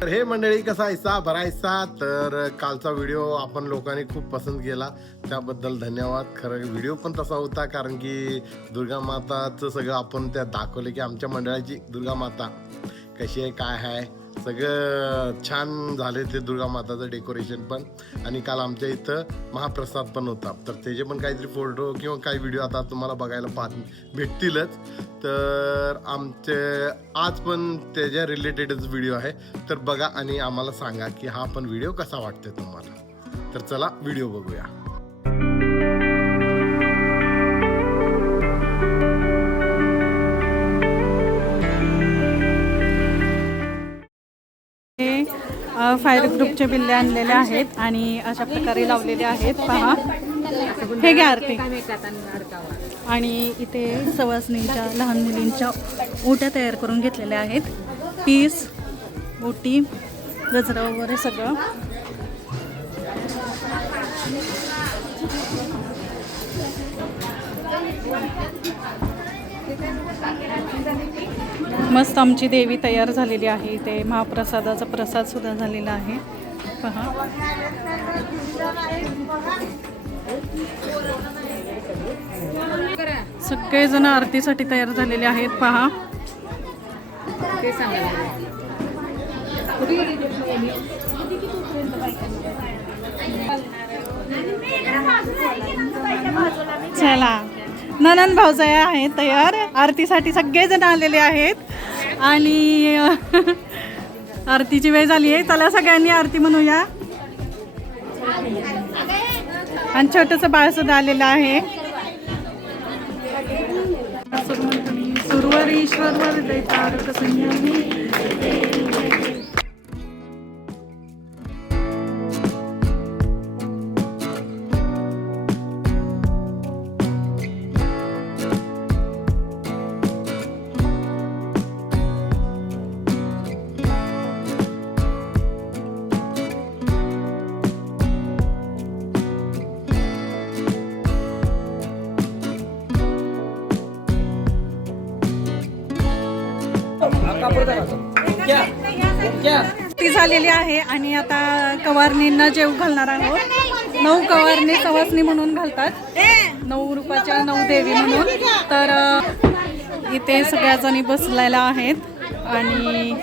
तर हे मंडळी कसा ऐसा भरायचा तर कालचा व्हिडिओ आपण लोकांनी खूप पसंत केला. त्याबद्दल धन्यवाद. खरं व्हिडिओ पण तसा होता कारण की दुर्गा माताचं सगळं आपण त्यात दाखवलं की आमच्या मंडळाची दुर्गा माता कशी आहे काय आहे? सगळं छान झाले ते दुर्गा माताचं डेकोरेशन पण. आणि काल आमच्या इथं महाप्रसाद पण होता. तर त्याचे पण काहीतरी फोटो किंवा काही व्हिडिओ आता तुम्हाला बघायला पाह भेटतीलच. तर आमचे आज पण त्याच्या रिलेटेडच व्हिडिओ आहे. तर बघा आणि आम्हाला सांगा की हा पण व्हिडिओ कसा वाटतोय तुम्हाला? तर चला व्हिडिओ बघूया. फायर ग्रुपचे बिल्ले आणलेले आहेत आणि अशा प्रकारे लावलेले आहेत. पहा. हे घ्या आरती. आणि इथे सवासणींच्या लहान मुलींच्या ओट्या तयार करून घेतलेल्या आहेत. पीस ओटी गजरा वगैरे सगळं. मस्त आमची देवी तयार झालेली आहे. इथे महाप्रसादाचा प्रसाद सुद्धा झालेला आहे. पहा. सगळेजण आरतीसाठी तयार झालेले आहेत. पहा. चला. ननन भाऊजया आहेत तयार. आरतीसाठी सगळेजण आलेले आहेत. आणि आरतीची वेळ झाली आहे. चला सगळ्यांनी आरती म्हणूया. आणि छोटंसं बाळ सुद्धा आलेलं आहे. सुरवर ईश्वरवर दैतारक ती झालेली आहे आणि आता कवारणींना जेव घालणार आहोत. नऊ कवारणी सवासणी म्हणून घालतात. नऊ रूपाच्या नऊ देवी म्हणून. तर इथे सगळ्या जणी बसलेल्या आहेत आणि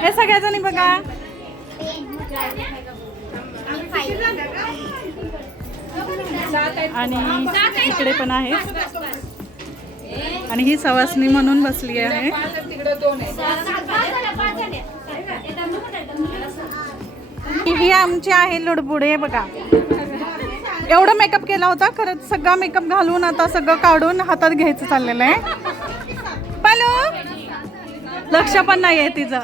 हे सगळ्या जणी बघा. आणि इकडे पण आहे. आणि ही सवासणी म्हणून बसली आहे. ही आमची आहे लुडबुडे बघा. एवढं मेकअप केला होता खरंच सगळा मेकअप घालून आता सगळं काढून हातात घ्यायचं चाललेलं आहे. पालू लक्ष पण नाही आहे तिचं.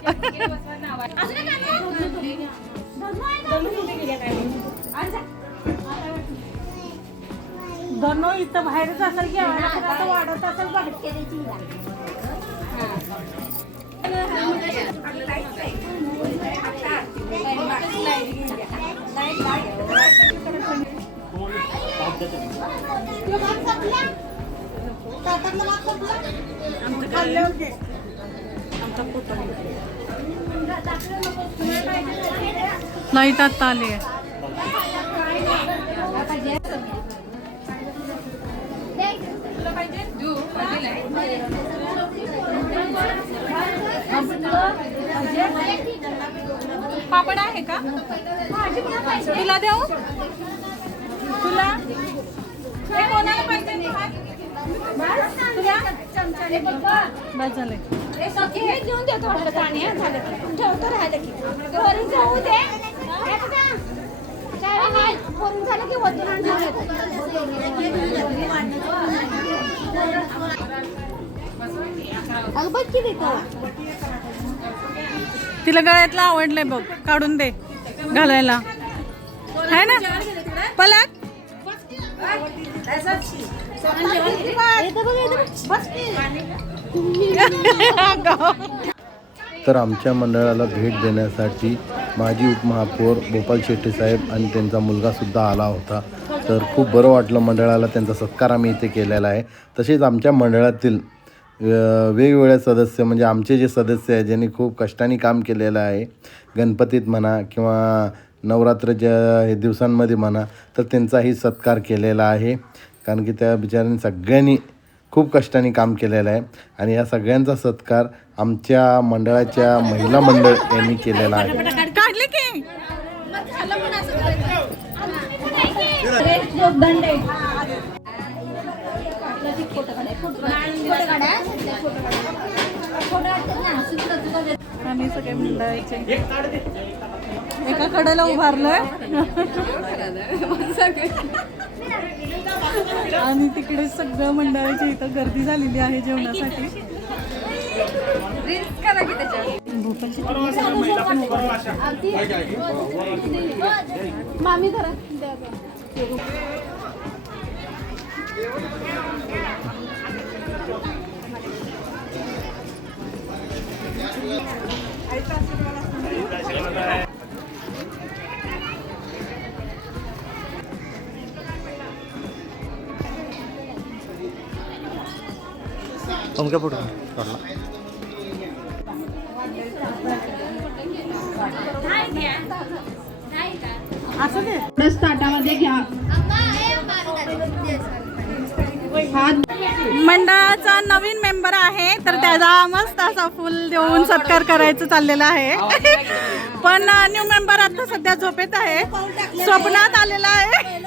धनो इथं बाहेरच असेल की आता वाढत असेल लाइट आता आली आहे. पापड आहे का? तुला देऊ? तुला? हे कोणाला पाहिजे? बस हे घेऊन दे वाटतं पाणी झालं. की. ठेवतो राहिलं की. वरून जाऊ दे. वरून झालं की आणून अगं बघ की तिथं. तिला गळ्यातला आवडलंय बघ काढून दे घालायला है ना पलक. तर आमच्या मंडळाला भेट देण्यासाठी माजी उपमहापौर गोपाल शेट्टी साहेब आणि त्यांचा मुलगासुद्धा आला होता तर खूप बरं वाटलं मंडळाला त्यांचा सत्कार आम्ही इथे केलेला आहे तसेच आमच्या मंडळातील अ, वेगवेगळे सदस्य म्हणजे आमचे जे सदस्य आहे ज्यांनी खूप कष्टाने काम केलेलं आहे गणपतीत म्हणा किंवा नवरात्रच्या हे दिवसांमध्ये म्हणा तर त्यांचाही सत्कार केलेला आहे. कारण की त्या बिचाऱ्यांनी सगळ्यांनी खूप कष्टाने काम केलेलं आहे आणि या सगळ्यांचा सत्कार आमच्या मंडळाच्या महिला मंडळ यांनी केलेला आहे. योगदान आणि सगळे मंडळाचे एका कडेला उभारलोय. आणि तिकडे सगळं मंडळाची इथं गर्दी झालेली आहे जेवणासाठी. मामी द्या गं. तुमका फोटो काढला असं दे. थोडंच ताटामध्ये घ्या. मंडळाचा नवीन मेंबर आहे तर त्याचा मस्त असा फुल देऊन सत्कार करायचं चाललेलं आहे. पण न्यू मेंबर आता सध्या झोपेत आहे. स्वप्नात आलेला आहे.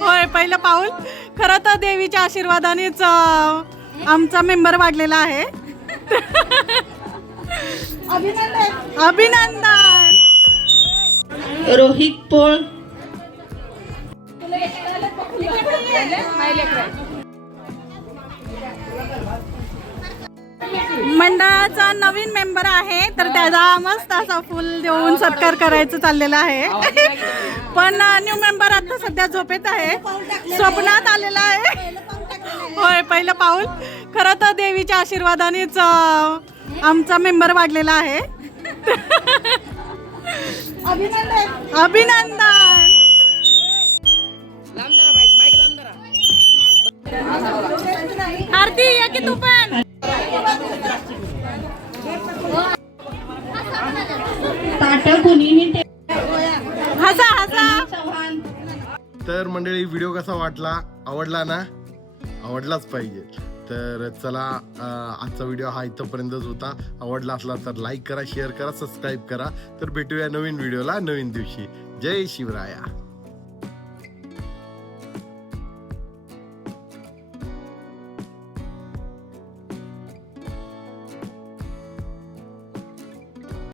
होय पहिलं पाऊल. खरं तर देवीच्या आशीर्वादानेच आमचा मेंबर वाढलेला आहे. अभिनंदन. रोहित पोळ. मंडळाचा नवीन मेंबर आहे. तर त्याचा मस्त असा फुल देऊन सत्कार करायचं चाललेलं आहे. पण न्यू मेंबर आता सध्या झोपेत आहे. स्वप्नात आलेला आहे. होय पहिलं पाऊल. खरं तर देवीच्या आशीर्वादानेच आमचा मेंबर वाढलेला आहे. अभिनंदन. आरती या की तू पण? तर मंडळी व्हिडिओ कसा वाटला? आवडला ना? आवडलाच पाहिजे. तर चला आजचा व्हिडिओ हा इथंपर्यंतच होता. आवडला असला तर लाईक करा शेअर करा सबस्क्राईब करा. तर भेटूया नवीन व्हिडिओला नवीन दिवशी. जय शिवराया.